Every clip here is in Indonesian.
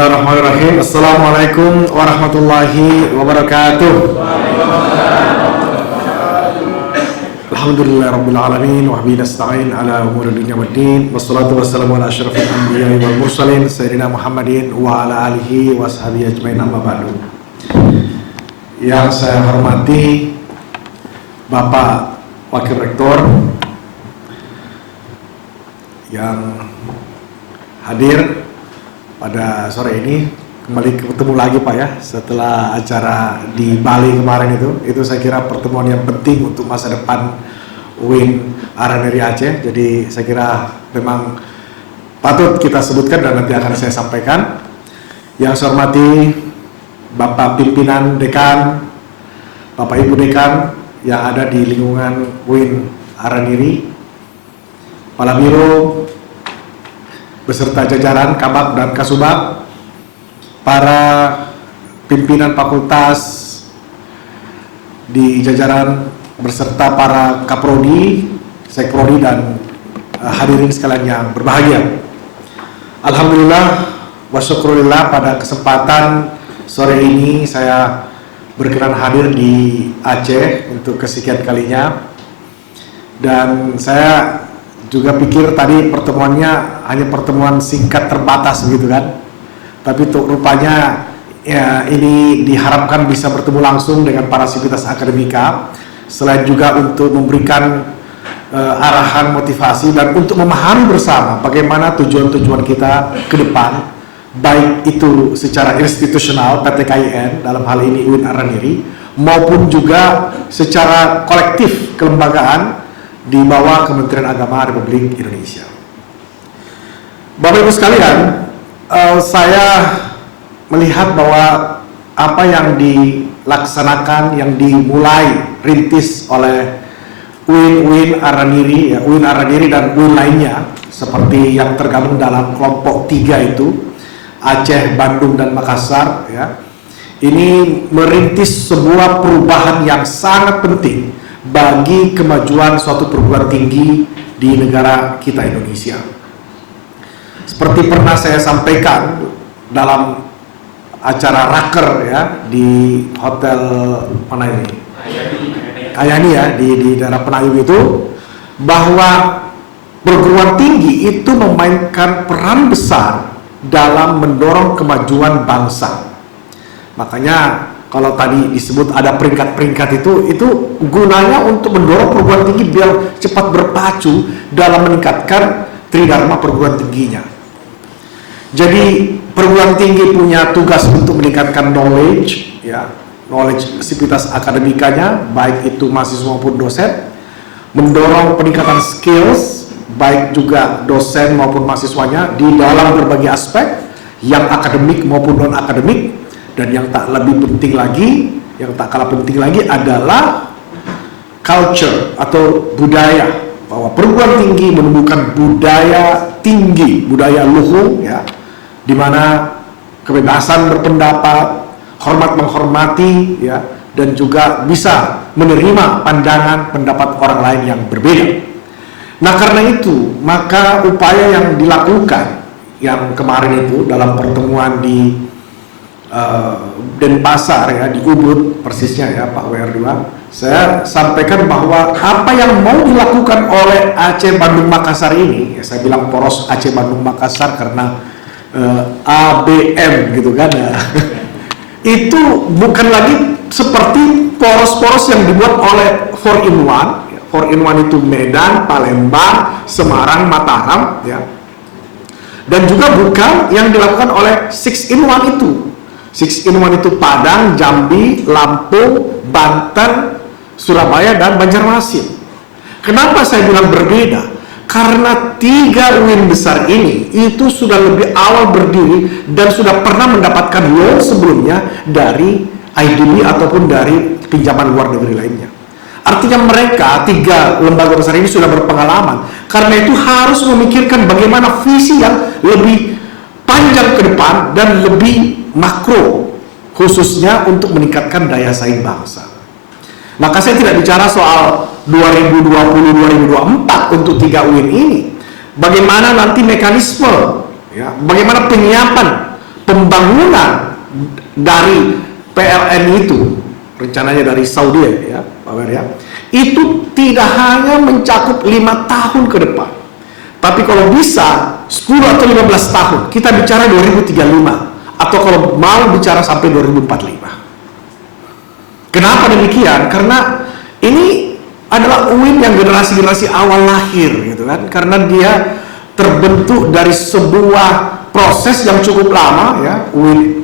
Bismillahirrahmanirrahim. Assalamualaikum warahmatullahi wabarakatuh. Alhamdulillahirabbil alamin wa bihi nasta'in ala umuri dunya waddin. Wassalatu wassalamu ala asyrafil anbiya'i wal mursalin sayyidina Muhammadin wa ala alihi wa sahbihi ajmain, amma ba'du. Yang saya hormati Bapak Wakil Rektor yang hadir pada sore ini, kembali ketemu lagi Pak ya setelah acara di Bali kemarin. Itu saya kira pertemuan yang penting untuk masa depan UIN Araniri Aceh. Jadi saya kira memang patut kita sebutkan dan nanti akan saya sampaikan. Yang saya hormati Bapak Pimpinan Dekan, Bapak Ibu Dekan yang ada di lingkungan UIN Araniri, Kepala Biro beserta jajaran Kabak dan Kasubag, para pimpinan fakultas di jajaran beserta para Kaprodi, Sekprodi dan hadirin sekalian yang berbahagia. Alhamdulillah wa syukurillah, pada kesempatan sore ini saya berkenan hadir di Aceh untuk kesekian kalinya, dan saya juga pikir tadi pertemuannya hanya pertemuan singkat terbatas begitu kan, tapi rupanya ya, ini diharapkan bisa bertemu langsung dengan para sivitas akademika, selain juga untuk memberikan arahan motivasi dan untuk memahami bersama bagaimana tujuan-tujuan kita ke depan, baik itu secara institusional PTKIN dalam hal ini UIN Araniri, maupun juga secara kolektif kelembagaan di bawah Kementerian Agama Republik Indonesia. Bapak Ibu sekalian, saya melihat bahwa apa yang dilaksanakan, yang dimulai rintis oleh UIN Araniri, ya, UIN Araniri dan UIN lainnya seperti yang tergabung dalam kelompok 3 itu, Aceh, Bandung dan Makassar, ya, ini merintis sebuah perubahan yang sangat penting bagi kemajuan suatu perguruan tinggi di negara kita Indonesia. Seperti pernah saya sampaikan dalam acara raker ya di hotel mana ini? Kayani ya, di daerah Penayung itu, bahwa perguruan tinggi itu memainkan peran besar dalam mendorong kemajuan bangsa. Makanya kalau tadi disebut ada peringkat-peringkat itu gunanya untuk mendorong perguruan tinggi biar cepat berpacu dalam meningkatkan tridharma perguruan tingginya. Jadi perguruan tinggi punya tugas untuk meningkatkan knowledge, ya, knowledge sivitas akademikanya, baik itu mahasiswa maupun dosen, mendorong peningkatan skills, baik juga dosen maupun mahasiswanya di dalam berbagai aspek, yang akademik maupun non-akademik. Dan yang tak lebih penting lagi, yang tak kalah penting lagi adalah culture atau budaya, bahwa perguruan tinggi menumbuhkan budaya tinggi, budaya luhur, ya, di mana kebebasan berpendapat, hormat menghormati, ya, dan juga bisa menerima pandangan pendapat orang lain yang berbeda. Nah, karena itu maka upaya yang dilakukan yang kemarin itu dalam pertemuan di Denpasar ya, di Ubud persisnya ya Pak WR2, saya sampaikan bahwa apa yang mau dilakukan oleh Aceh Bandung Makassar ini, ya, saya bilang poros Aceh Bandung Makassar karena ABM gitu kan ya. Itu bukan lagi seperti poros-poros yang dibuat oleh 4-in-1. 4-in-1 itu Medan, Palembang, Semarang, Mataram, ya. Dan juga bukan yang dilakukan oleh 6-in-1 itu. 6-in-1 itu Padang, Jambi, Lampung, Banten, Surabaya, dan Banjarmasin. Kenapa saya bilang berbeda? Karena 3 UIN besar ini itu sudah lebih awal berdiri dan sudah pernah mendapatkan loan sebelumnya dari IDB ataupun dari pinjaman luar negeri lainnya. Artinya mereka 3 lembaga besar ini sudah berpengalaman. Karena itu harus memikirkan bagaimana visi yang lebih panjang ke depan dan lebih makro, khususnya untuk meningkatkan daya saing bangsa. Maka saya tidak bicara soal 2020-2024 untuk 3 UIN ini. Bagaimana nanti mekanisme, ya, bagaimana penyiapan pembangunan dari PLN itu, rencananya dari Saudi ya Pak Wer ya, itu tidak hanya mencakup 5 tahun ke depan, tapi kalau bisa 10 atau 15 tahun, kita bicara 2035, atau kalau mau bicara sampai 2045. Kenapa demikian? Karena ini adalah UIN yang generasi-generasi awal lahir gitu kan, karena dia terbentuk dari sebuah proses yang cukup lama ya, UIN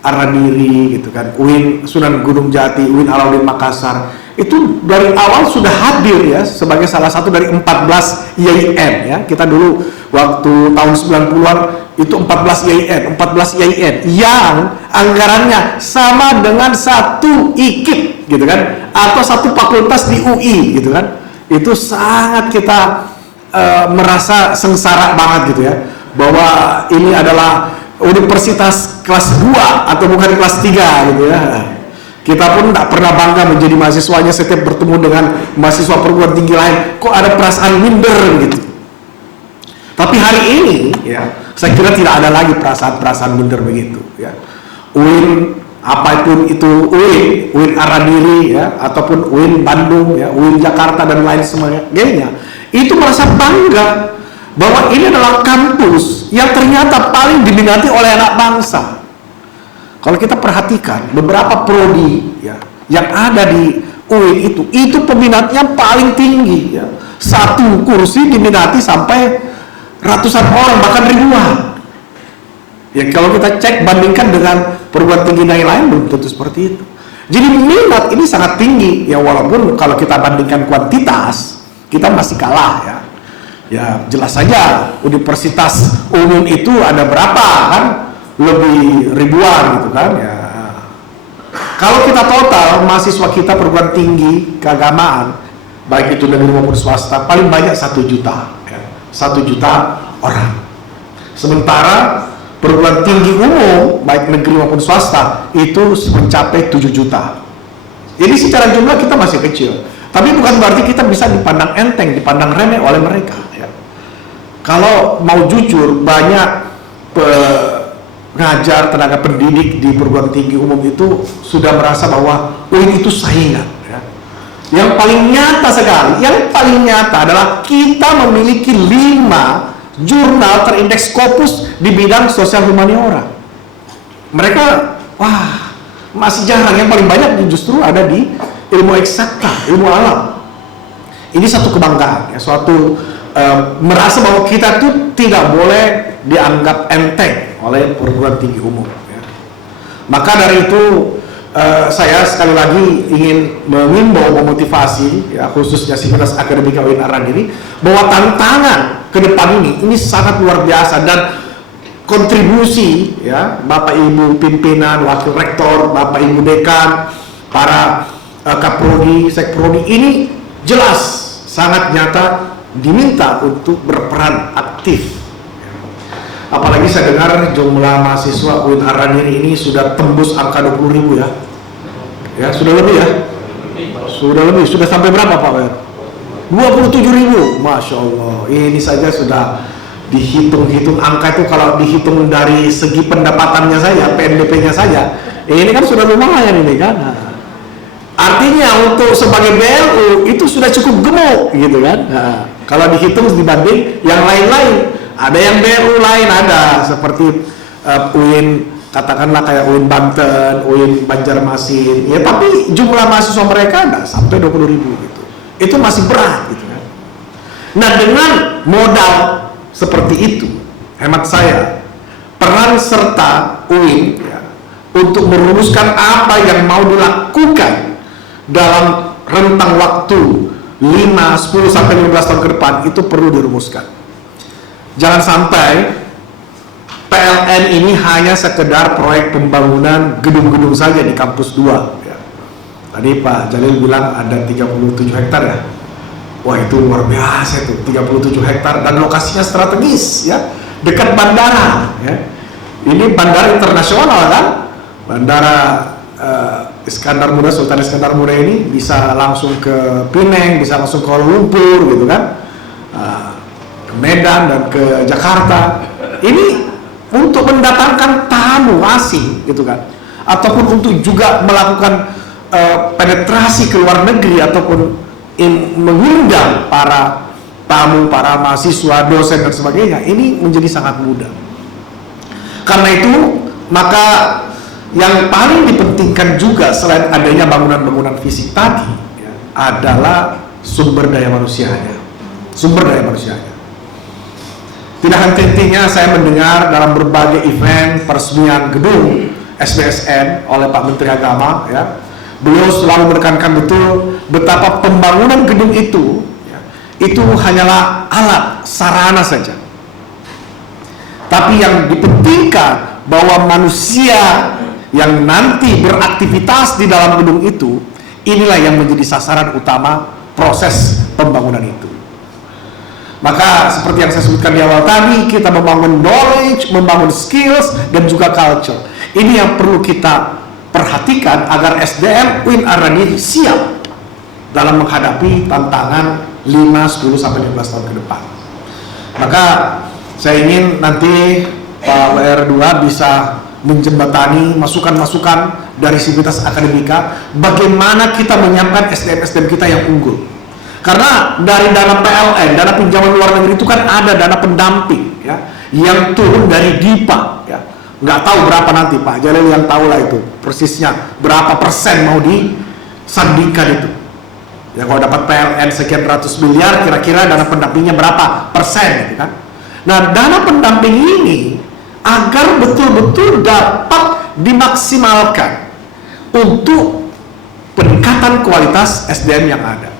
Araniri gitu kan, UIN Sunan Gunung Jati, UIN Alauddin Makassar, itu dari awal sudah hadir ya sebagai salah satu dari 14 YIN ya. Kita dulu waktu tahun 90-an itu 14 YIN yang anggarannya sama dengan satu IKIP gitu kan, atau satu fakultas di UI gitu kan. Itu sangat kita merasa sengsara banget gitu ya, bahwa ini adalah universitas kelas 2 atau bukan kelas 3 gitu ya. Kita pun tak pernah bangga menjadi mahasiswanya setiap bertemu dengan mahasiswa perguruan tinggi lain, kok ada perasaan minder gitu. Tapi hari ini ya, saya kira tidak ada lagi perasaan minder begitu ya. UIN apapun itu, UIN Araniri ya, ataupun UIN Bandung ya, UIN Jakarta dan lain sebagainya, itu merasa bangga bahwa ini adalah kampus yang ternyata paling diminati oleh anak bangsa. Kalau kita perhatikan beberapa prodi ya yang ada di UIN itu peminatnya paling tinggi ya. Satu kursi diminati sampai ratusan orang bahkan ribuan. Ya kalau kita cek bandingkan dengan perguruan tinggi lain belum tentu seperti itu. Jadi minat ini sangat tinggi ya, walaupun kalau kita bandingkan kuantitas kita masih kalah ya. Ya jelas saja universitas umum itu ada berapa kan? Lebih ribuan gitu kan ya. Kalau kita total mahasiswa kita perguruan tinggi keagamaan baik itu negeri maupun swasta paling banyak 1 juta ya. 1 juta orang. Sementara perguruan tinggi umum baik negeri maupun swasta itu mencapai 7 juta. Jadi secara jumlah kita masih kecil, tapi bukan berarti kita bisa dipandang enteng, dipandang remeh oleh mereka ya. Kalau mau jujur, banyak pengajar, tenaga pendidik di perguruan tinggi umum itu sudah merasa bahwa UIN itu saingan ya. Yang paling nyata adalah kita memiliki 5 jurnal terindeks Scopus di bidang sosial humaniora. Mereka masih jarang, yang paling banyak justru ada di ilmu eksakta, ilmu alam. Ini satu kebanggaan ya, suatu merasa bahwa kita tuh tidak boleh dianggap enteng oleh perguruan tinggi umum ya. Maka dari itu saya sekali lagi ingin mengimbau, memotivasi ya, khususnya Sivitas Akademika UIN Araniri, bahwa tantangan ke depan ini sangat luar biasa, dan kontribusi ya Bapak Ibu pimpinan, wakil rektor, Bapak Ibu dekan, para kaprodi, sekprodi ini jelas sangat nyata diminta untuk berperan aktif. Apalagi saya dengar jumlah mahasiswa UIN Araniri ini sudah tembus angka 20.000 ya. Ya, sudah lebih ya? Sudah lebih. Sudah sampai berapa Pak Wer? 27.000. Masya Allah. Ini saja sudah dihitung-hitung angka itu, kalau dihitung dari segi pendapatannya saja, PNBP-nya saja, ini kan sudah lumayan ini kan. Artinya untuk sebagai BLU itu sudah cukup gemuk gitu kan. Nah, kalau dihitung dibanding yang lain-lain, ada yang BLU lain ada seperti UIN, katakanlah kayak UIN Banten, UIN Banjarmasin, ya tapi jumlah mahasiswa mereka enggak sampai 20.000 gitu. Itu masih berat gitu kan. Nah, dengan modal seperti itu, hemat saya, peran serta UIN ya, untuk merumuskan apa yang mau dilakukan dalam rentang waktu 5, 10 sampai 15 tahun ke depan itu perlu dirumuskan. Jangan sampai PLN ini hanya sekedar proyek pembangunan gedung-gedung saja di kampus 2 ya. Tadi Pak Jalil bilang ada 37 hektar ya. Wah, itu luar biasa itu, 37 hektar, dan lokasinya strategis ya, dekat bandara ya. Ini bandara internasional kan, bandara Iskandar Muda, Sultan Iskandar Muda ini bisa langsung ke Pineng, bisa langsung ke Kuala Lumpur gitu kan, ke Medan dan ke Jakarta. Ini untuk mendatangkan tamu asing gitu kan, ataupun untuk juga melakukan penetrasi ke luar negeri ataupun mengundang para tamu, para mahasiswa, dosen dan sebagainya, ini menjadi sangat mudah. Karena itu maka yang paling dipentingkan juga selain adanya bangunan-bangunan fisik tadi ya, adalah sumber daya manusianya. Sumber daya manusianya. Tidak henti-hentinya saya mendengar dalam berbagai event peresmian gedung SBSN oleh Pak Menteri Agama ya, beliau selalu menekankan betul betapa pembangunan gedung itu ya, itu hanyalah alat sarana saja. Tapi yang dipentingkan bahwa manusia yang nanti beraktivitas di dalam gedung itu, inilah yang menjadi sasaran utama proses pembangunan itu. Maka seperti yang saya sebutkan di awal tadi, kita membangun knowledge, membangun skills, dan juga culture. Ini yang perlu kita perhatikan agar SDM UIN Ar-Raden siap dalam menghadapi tantangan 5, 10, sampai 15 tahun ke depan. Maka saya ingin nanti Pak WR2 bisa menjembatani masukan-masukan dari Sivitas Akademika bagaimana kita menyiapkan SDM-SDM kita yang unggul. Karena dari dana PLN, dana pinjaman luar negeri itu kan ada dana pendamping ya, yang turun dari DIPA ya. Nggak tahu berapa nanti Pak Jalil yang tahu lah itu persisnya berapa persen mau disandingkan itu. Ya kalau dapat PLN sekian ratus miliar, kira-kira dana pendampingnya berapa persen gitu kan. Nah dana pendamping ini agar betul-betul dapat dimaksimalkan untuk peningkatan kualitas SDM yang ada.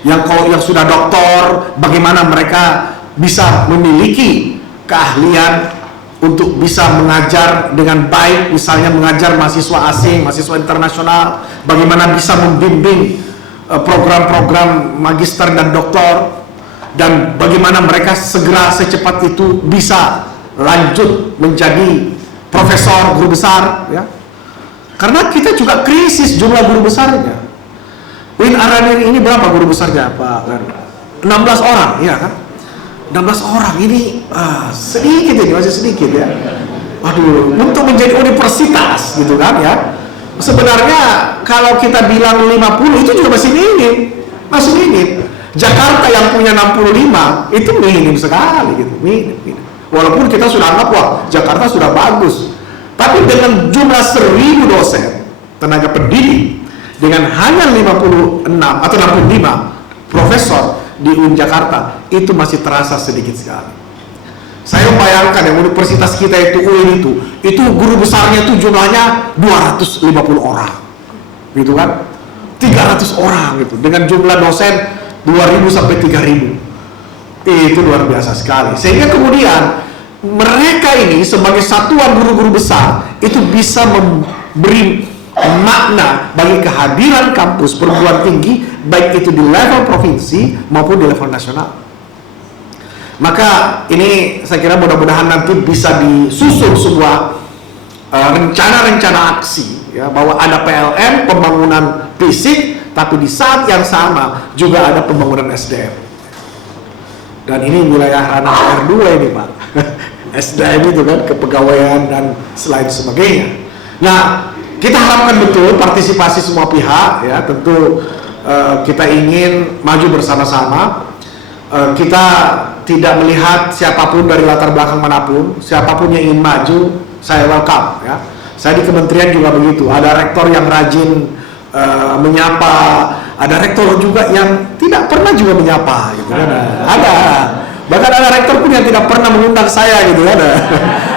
Yang sudah doktor, bagaimana mereka bisa memiliki keahlian untuk bisa mengajar dengan baik, misalnya mengajar mahasiswa asing, mahasiswa internasional, bagaimana bisa membimbing program-program magister dan doktor, dan bagaimana mereka segera secepat itu bisa lanjut menjadi profesor, guru besar ya. Karena kita juga krisis jumlah guru besarnya. UIN Ar-Raden ini berapa guru besarnya Pak? 16 orang ya kan? 16 orang ini sedikit ini, masih sedikit ya. Aduh, untuk menjadi universitas gitu kan ya. Sebenarnya kalau kita bilang 50 itu juga masih minim. Masih minim. Jakarta yang punya 65 itu minim sekali gitu, minim. Walaupun kita sudah anggap wah Jakarta sudah bagus, tapi dengan jumlah 1000 dosen tenaga pendidik dengan hanya 56 atau 65 profesor di UIN Jakarta itu masih terasa sedikit sekali. Saya bayangkan yang universitas kita itu UIN itu guru besarnya itu jumlahnya 250 orang, gitu kan? 300 orang gitu dengan jumlah dosen 2000 sampai 3000. Itu luar biasa sekali. Sehingga kemudian mereka ini sebagai satuan guru-guru besar itu bisa memberi makna bagi kehadiran kampus perguruan tinggi baik itu di level provinsi maupun di level nasional. Maka ini saya kira mudah-mudahan nanti bisa disusun sebuah rencana-rencana aksi ya, bahwa ada PLN pembangunan fisik, tapi di saat yang sama juga ada pembangunan SDM. Dan ini wilayah ranah R2 ini Pak. SDM itu kan kepegawaian dan selain sebagainya. Nah, kita harapkan betul partisipasi semua pihak ya, tentu kita ingin maju bersama-sama. Kita tidak melihat siapapun dari latar belakang manapun, siapapun yang ingin maju, saya welcome ya. Saya di kementerian juga begitu, ada rektor yang rajin menyapa, ada rektor juga yang tidak pernah juga menyapa gitu kan. Ada. Bahkan ada rektor pun yang tidak pernah mengundang saya gitu kan.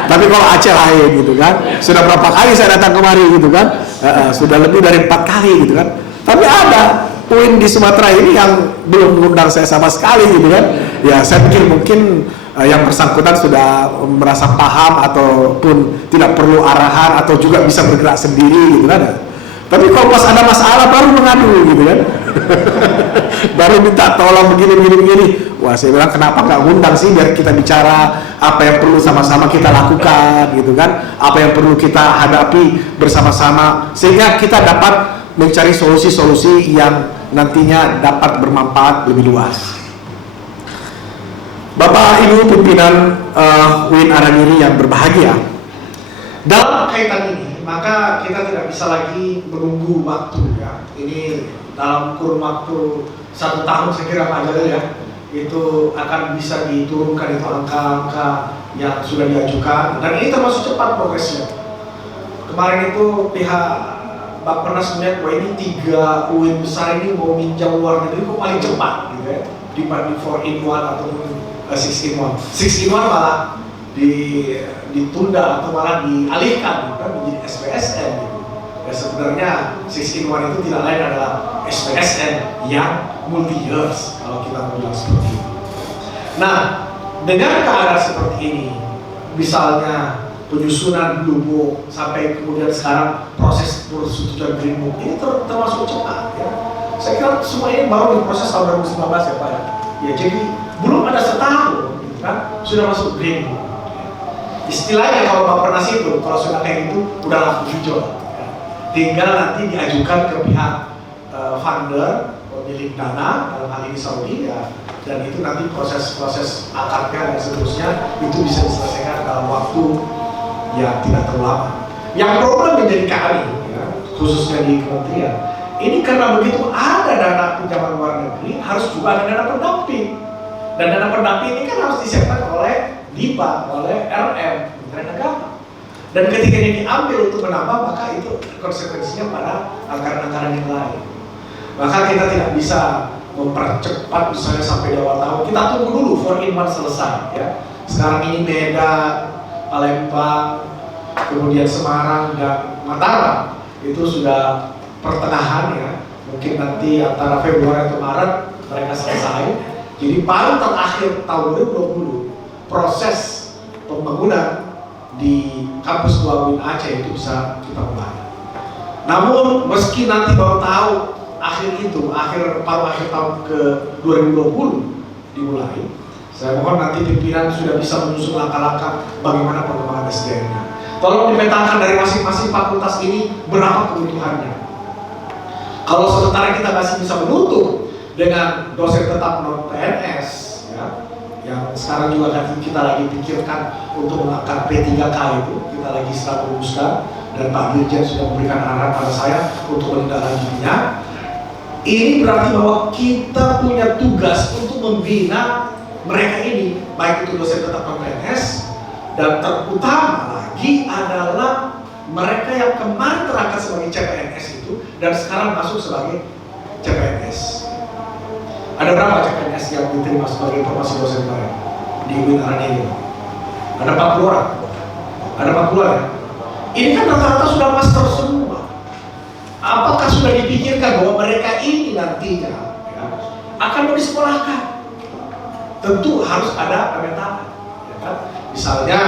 Tapi kalau Aceh lain gitu kan. Sudah berapa kali saya datang kemari gitu kan. Sudah lebih dari 4 kali gitu kan. Tapi ada UIN di Sumatera ini yang belum mengundang saya sama sekali gitu kan. Ya saya pikir mungkin yang bersangkutan sudah merasa paham ataupun tidak perlu arahan atau juga bisa bergerak sendiri gitu kan. Tapi kalau pas ada masalah baru mengadu gitu kan. Baru minta tolong begini. Wah saya bilang kenapa nggak ngundang sih biar kita bicara apa yang perlu sama-sama kita lakukan gitu kan. Apa yang perlu kita hadapi bersama-sama sehingga kita dapat mencari solusi-solusi yang nantinya dapat bermanfaat lebih luas. Bapak Ibu pimpinan UIN Araniri yang berbahagia, dalam kaitan ini maka kita tidak bisa lagi menunggu waktu ya. Ini dalam kurun waktu 1 tahun saya kira Pak Jalil ya, itu akan bisa diturunkan itu angka-angka yang sudah diajukan, dan ini termasuk cepat progresnya. Kemarin itu pihak Bappenas melihat bahwa ini 3 UIN besar ini mau minjam luar negeri kok paling cepat gitu ya, dibanding 4-in-1 atau 6-in-1. 6-in-1 malah ditunda atau malah dialihkan gitu, menjadi SPSN gitu. Ya sebenarnya 6-in-1 itu tidak lain adalah SPSN yang multi years kalau kita mau bilang seperti itu. Nah, dengan keadaan seperti ini, misalnya penyusunan Blue Book sampai kemudian sekarang proses persetujuan Green Book ini termasuk cepat ya. Saya kira semua ini baru diproses tahun 2019 ya Pak ya. Jadi belum ada setahun gitu kan sudah masuk Green Book. Istilahnya kalau Bappenas itu kalau sudah kayak gitu udah lampu hijau ya. Tinggal nanti diajukan ke pihak funder pemilik dana dalam hal ini Saudi ya, dan itu nanti proses-proses akadnya dan seterusnya itu bisa diselesaikan dalam waktu yang tidak terlalu lama. Yang problem menjadi kami ya, khususnya di kementerian ini karena begitu ada dana pinjaman luar negeri harus juga ada dana pendamping, dan dana pendamping ini kan harus disiapkan oleh DIPA, oleh RM, Kementerian Agama. Dan ketika ini diambil untuk menambah, maka itu konsekuensinya pada anggaran-anggaran yang lain. Maka kita tidak bisa mempercepat misalnya sampai di awal tahun. Kita tunggu dulu 4-in-1 selesai ya. Sekarang ini Medan, Palembang, kemudian Semarang dan Mataram itu sudah pertengahan ya. Mungkin nanti antara Februari atau Maret mereka selesai. Jadi paling terakhir tahun 2020 proses pembangunan di kampus 2 UIN Aceh itu bisa kita mulai. Namun meski nanti baru tahu paruh akhir tahun ke 2020 dimulai, saya mohon nanti pimpinan sudah bisa menyusun langkah-langkah bagaimana pengembangan SDM-nya. Tolong dipetakan dari masing-masing fakultas ini berapa kebutuhannya. Kalau sementara kita masih bisa menutup dengan dosen tetap non PNS, ya, yang sekarang juga kita lagi pikirkan untuk mengangkat P3K itu, kita lagi sedang merumuskan dan Pak Dirjen sudah memberikan arahan pada saya untuk menindaklanjutinya. Ini berarti bahwa kita punya tugas untuk membina mereka ini, baik itu dosen tetap non PNS, dan terutama lagi adalah mereka yang kemarin terangkat sebagai CPNS itu dan sekarang masuk sebagai CPNS. Ada berapa CPNS yang diterima sebagai informasi dosen kemarin di UIN Araniri? Ada 40 orang. Ada 40 ya. Ini kan rata-rata sudah master semua. Apakah sudah dipikirkan bahwa mereka ini nantinya ya, akan disekolahkan? Tentu harus ada pemetaan, ya kan? Misalnya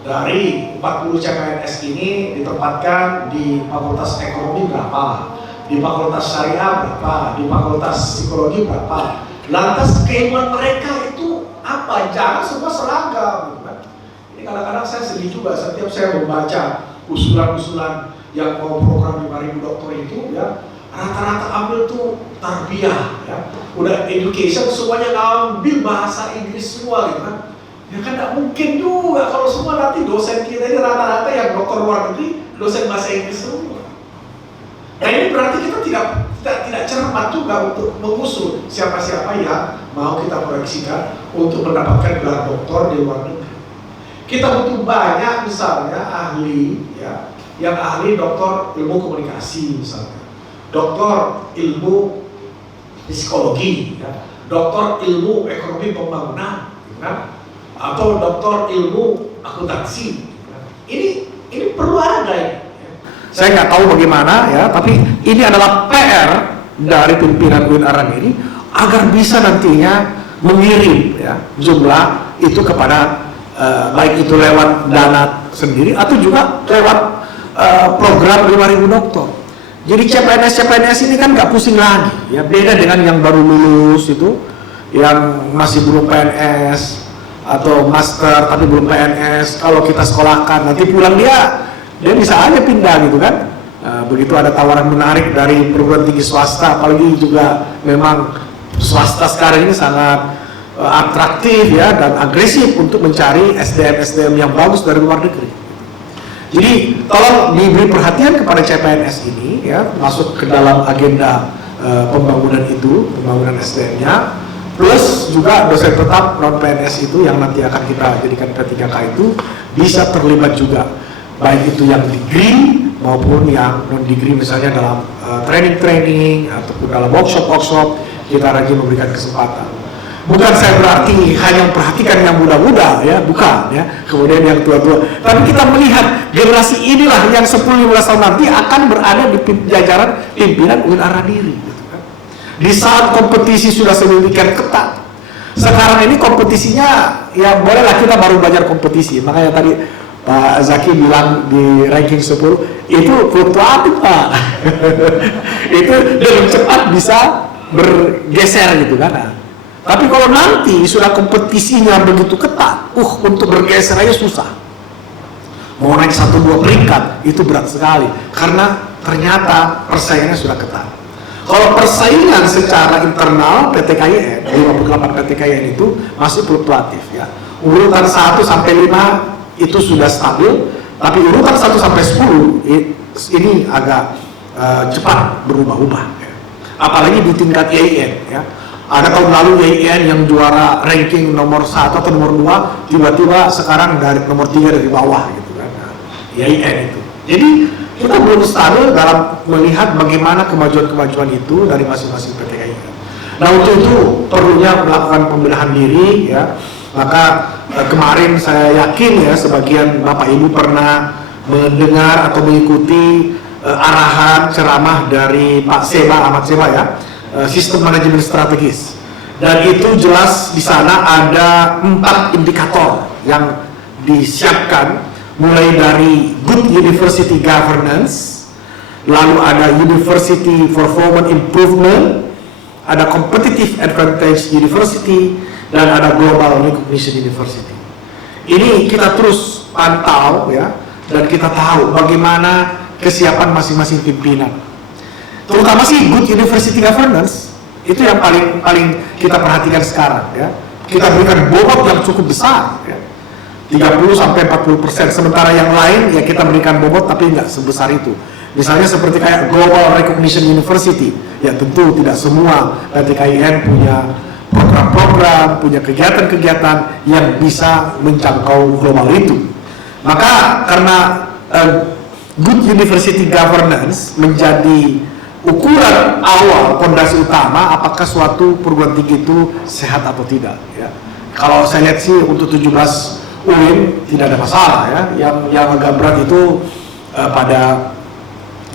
dari 40 CPNS ini ditempatkan di Fakultas Ekonomi berapa, di Fakultas Syariah berapa, di Fakultas Psikologi berapa. Lantas keilmuan mereka itu apa? Jangan semua seragam. Ini kadang-kadang saya sedih juga setiap saya membaca usulan-usulan yang mau program 5.000 dokter itu ya, rata-rata ambil tuh tarbiyah ya, udah education semuanya ngambil bahasa Inggris semua gitu kan. Ya kan tidak mungkin juga kalau semua nanti dosen kita ini rata-rata yang dokter luar negeri, dosen bahasa Inggris semua. Nah ini berarti kita tidak cermat juga untuk mengusung siapa-siapa yang mau kita proyeksikan untuk mendapatkan gelar doktor di luar negeri. Kita butuh banyak misalnya ahli ya, yang ahli doktor ilmu komunikasi misalnya, doktor ilmu psikologi, ya, doktor ilmu ekonomi pembangunan, ya, atau doktor ilmu akuntansi. Ya. Ini perlu ada ya. Saya nggak tahu bagaimana ya, tapi ini adalah PR dari pimpinan UIN Araniri agar bisa nantinya mengirim ya, jumlah itu kepada baik itu lewat dana sendiri atau juga lewat program 5.000 dokter. Jadi CPNS ini kan nggak pusing lagi, ya beda dengan yang baru lulus itu, yang masih belum PNS atau master tapi belum PNS. Kalau kita sekolahkan nanti pulang dia bisa aja pindah gitu kan. Begitu ada tawaran menarik dari perguruan tinggi swasta, apalagi juga memang swasta sekarang ini sangat atraktif ya dan agresif untuk mencari SDM yang bagus dari luar negeri. Jadi tolong diberi perhatian kepada CPNS ini ya, masuk ke dalam agenda pembangunan SDM-nya, plus juga dosen tetap non PNS itu yang nanti akan kita jadikan P3K itu bisa terlibat juga, baik itu yang degree maupun yang non degree, misalnya dalam training ataupun dalam workshop kita rajin memberikan kesempatan. Bukan saya berarti hanya memperhatikan yang muda-muda ya, bukan ya, kemudian yang tua-tua, tapi kita melihat generasi inilah yang 10-15 tahun nanti akan berada di jajaran pimpinan UIN Aradiri gitu kan. Di saat kompetisi sudah sedemikian ketat, sekarang ini kompetisinya ya bolehlah kita baru belajar kompetisi, makanya tadi Pak Zaki bilang di ranking 10 itu fluktuatif Pak. Itu dengan cepat bisa bergeser gitu kan. Tapi kalau nanti sudah kompetisinya begitu ketat, untuk bergeser aja susah. Mau naik 1-2 peringkat itu berat sekali karena ternyata persaingannya sudah ketat. Kalau persaingan secara internal PTKIN 58 PTKIN itu masih fluktuatif ya. Urutan 1 sampai 5 itu sudah stabil, tapi urutan 1 sampai 10 ini agak cepat berubah-ubah ya. Apalagi di tingkat YIN ya. Ada tahun lalu YIN yang juara ranking nomor 1 atau nomor 2, tiba-tiba sekarang dari nomor 3 dari bawah gitu kan. YIN itu. Jadi kita belum stabil dalam melihat bagaimana kemajuan-kemajuan itu dari masing-masing PTKIN. Nah untuk itu perlunya melakukan pembenahan diri ya. Maka kemarin saya yakin ya sebagian Bapak Ibu pernah mendengar atau mengikuti arahan ceramah dari Pak Seba, Ahmad Seba ya, sistem manajemen strategis, dan itu jelas di sana ada 4 indikator yang disiapkan, mulai dari good university governance, lalu ada university performance improvement, ada competitive advantage university, dan ada global recognition university. Ini kita terus pantau ya, dan kita tahu bagaimana kesiapan masing-masing pimpinan. Terutama sih good university governance itu yang paling kita perhatikan sekarang ya. Kita berikan bobot yang cukup besar ya, 30-40%, sementara yang lain ya kita berikan bobot tapi nggak sebesar itu. Misalnya seperti kayak Global Recognition University ya, tentu tidak semua PTKIN punya program-program, punya kegiatan-kegiatan yang bisa menjangkau global itu. Maka karena good university governance menjadi ukuran awal, pondasi utama apakah suatu perguruan tinggi itu sehat atau tidak ya. Kalau saya lihat sih untuk 17 UIN tidak ada masalah ya. Yang agak berat itu pada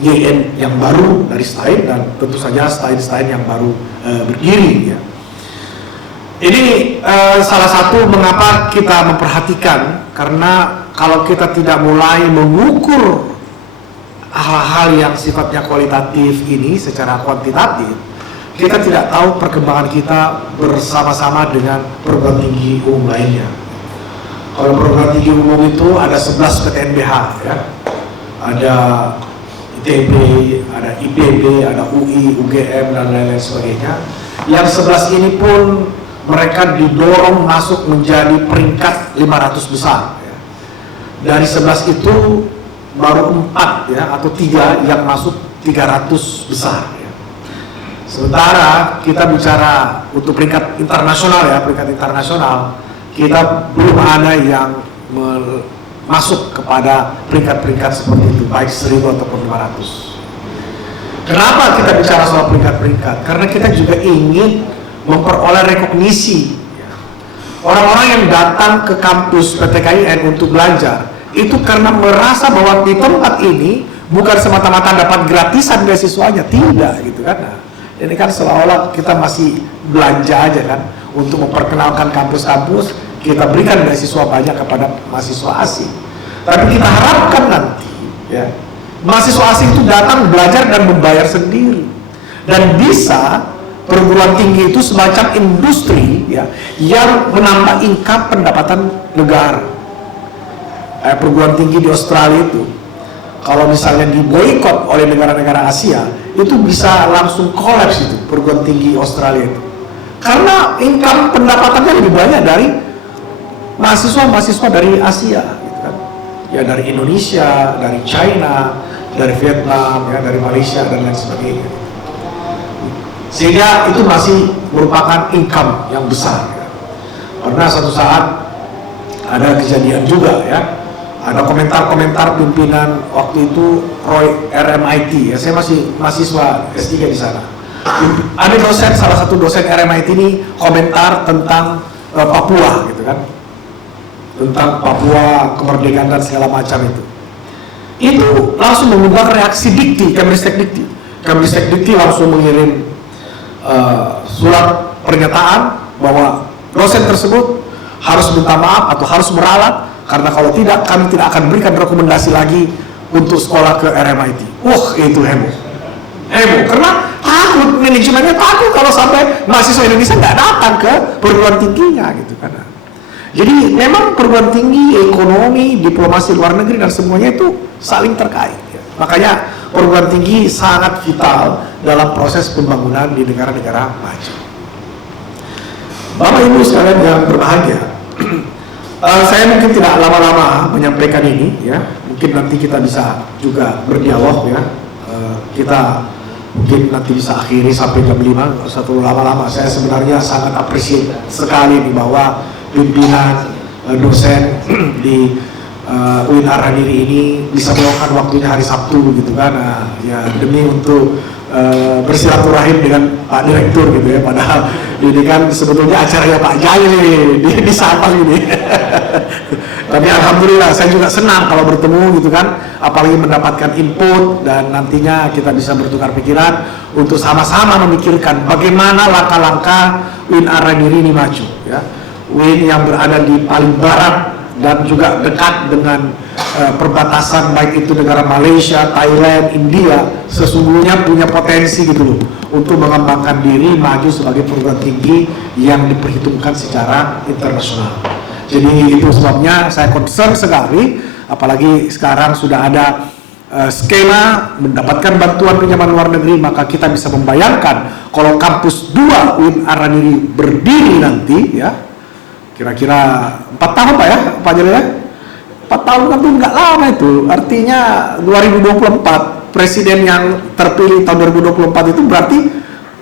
YIN yang baru dari STAIN, dan tentu saja STAIN yang baru berdiri ya. Ini salah satu mengapa kita memperhatikan, karena kalau kita tidak mulai mengukur hal-hal yang sifatnya kualitatif ini secara kuantitatif, kita tidak tahu perkembangan kita bersama-sama dengan perguruan tinggi umum lainnya. Kalau perguruan tinggi umum itu ada 11 PTNBH ya, ada ITB, ada IPB, ada UI, UGM, dan lain-lain sebagainya. Yang 11 ini pun mereka didorong masuk menjadi peringkat 500 besar ya. Dari 11 itu baru 4 ya atau 3 yang masuk 300 besar ya. Sementara kita bicara untuk peringkat internasional ya, peringkat internasional kita belum ada yang masuk kepada peringkat-peringkat seperti itu, baik 1000 ataupun 500. Kenapa kita bicara soal peringkat-peringkat? Karena kita juga ingin memperoleh rekognisi ya. Orang-orang yang datang ke kampus PTKIN untuk belajar itu karena merasa bahwa di tempat ini bukan semata-mata dapat gratisan beasiswanya, tidak gitu kan. Nah, ini kan seolah-olah kita masih belanja aja kan untuk memperkenalkan kampus-kampus, kita berikan beasiswa banyak kepada mahasiswa asing. Tapi kita harapkan nanti ya, mahasiswa asing itu datang belajar dan membayar sendiri, dan bisa perguruan tinggi itu semacam industri ya, yang menambah income pendapatan negara. Perguruan tinggi di Australia itu kalau misalnya diboikot oleh negara-negara Asia, itu bisa langsung kolaps itu perguruan tinggi Australia itu. Karena income pendapatannya lebih banyak dari mahasiswa-mahasiswa dari Asia, gitu kan. Ya dari Indonesia, dari China, dari Vietnam, ya dari Malaysia dan lain sebagainya. Sehingga itu masih merupakan income yang besar. Ya. Karena suatu saat ada kejadian juga ya. Ada komentar-komentar pimpinan waktu itu Roy RMIT, ya saya masih mahasiswa S3 di sana. Ada dosen, salah satu dosen RMIT ini komentar tentang Papua gitu kan, tentang Papua kemerdekaan dan segala macam itu langsung mengundang reaksi Dikti, Kemristek Dikti. Kemristek Dikti langsung mengirim surat pernyataan bahwa dosen tersebut harus minta maaf atau harus meralat, karena kalau tidak kami tidak akan berikan rekomendasi lagi untuk sekolah ke RMIT. Itu heboh karena takut, manajemennya takut kalau sampai mahasiswa Indonesia nggak datang ke perguruan tingginya gitu kan. Jadi memang perguruan tinggi, ekonomi, diplomasi luar negeri dan semuanya itu saling terkait ya. Makanya perguruan tinggi sangat vital dalam proses pembangunan di negara-negara maju. Bapak Ibu sekalian yang berbahagia, saya mungkin tidak lama-lama menyampaikan ini ya. Mungkin nanti kita bisa juga berdialog ya. Kita mungkin nanti bisa akhiri sampai jam 5, satu lama-lama. Saya sebenarnya sangat apresiasi sekali nih bahwa pimpinan dosen di UIN Ar-Hadiri ini bisa meluangkan waktunya hari Sabtu gitu kan, ya demi untuk bersilaturahim dengan Pak Direktur gitu ya. Padahal ini kan sebetulnya acaranya Pak Jai nih di Sabang ini. Tapi alhamdulillah saya juga senang kalau bertemu gitu kan, apalagi mendapatkan input dan nantinya kita bisa bertukar pikiran untuk sama-sama memikirkan bagaimana langkah-langkah UIN Ar-Hadiri ini maju ya. UIN yang berada di paling barat dan juga dekat dengan perbatasan baik itu negara Malaysia, Thailand, India, sesungguhnya punya potensi gitu loh untuk mengembangkan diri maju sebagai perguruan tinggi yang diperhitungkan secara internasional. Jadi itu sebabnya saya concern sekali, apalagi sekarang sudah ada skema mendapatkan bantuan pinjaman luar negeri, maka kita bisa membayangkan kalau kampus 2 UIN Ar-Hadiri berdiri nanti ya, kira-kira 4 tahun Pak ya, Pak Jalil ya? 4 tahun kan tuh nggak lama itu, artinya 2024 presiden yang terpilih tahun 2024 itu berarti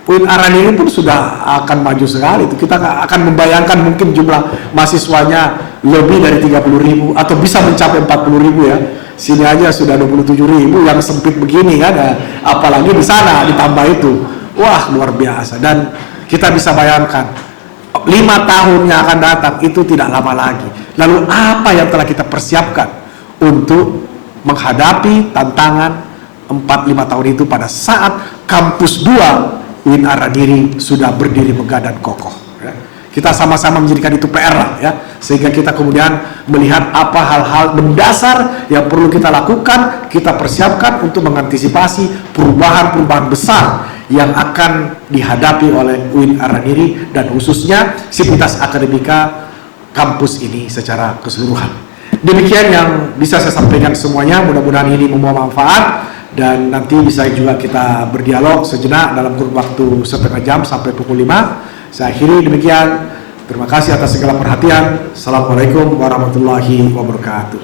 UIN Ar-Hadiri pun sudah akan maju sekali. Itu kita akan membayangkan mungkin jumlah mahasiswanya lebih dari 30.000 atau bisa mencapai 40.000 ya. Sini aja sudah 27.000 yang sempit begini kan, apalagi di sana ditambah itu. Wah luar biasa, dan kita bisa bayangkan 5 tahun yang akan datang itu tidak lama lagi. Lalu apa yang telah kita persiapkan untuk menghadapi tantangan 4-5 tahun itu pada saat kampus 2 UIN Ar-Hadiri sudah berdiri megah dan kokoh ya. Kita sama-sama menjadikan itu PR lah ya, sehingga kita kemudian melihat apa hal-hal mendasar yang perlu kita lakukan, kita persiapkan untuk mengantisipasi perubahan-perubahan besar yang akan dihadapi oleh UIN Ar-Hadiri dan khususnya Sivitas Akademika kampus ini secara keseluruhan. Demikian yang bisa saya sampaikan semuanya, mudah-mudahan ini membawa manfaat dan nanti bisa juga kita berdialog sejenak dalam kurun waktu setengah jam sampai pukul 5. Saya akhiri demikian. Terima kasih atas segala perhatian. Assalamualaikum warahmatullahi wabarakatuh.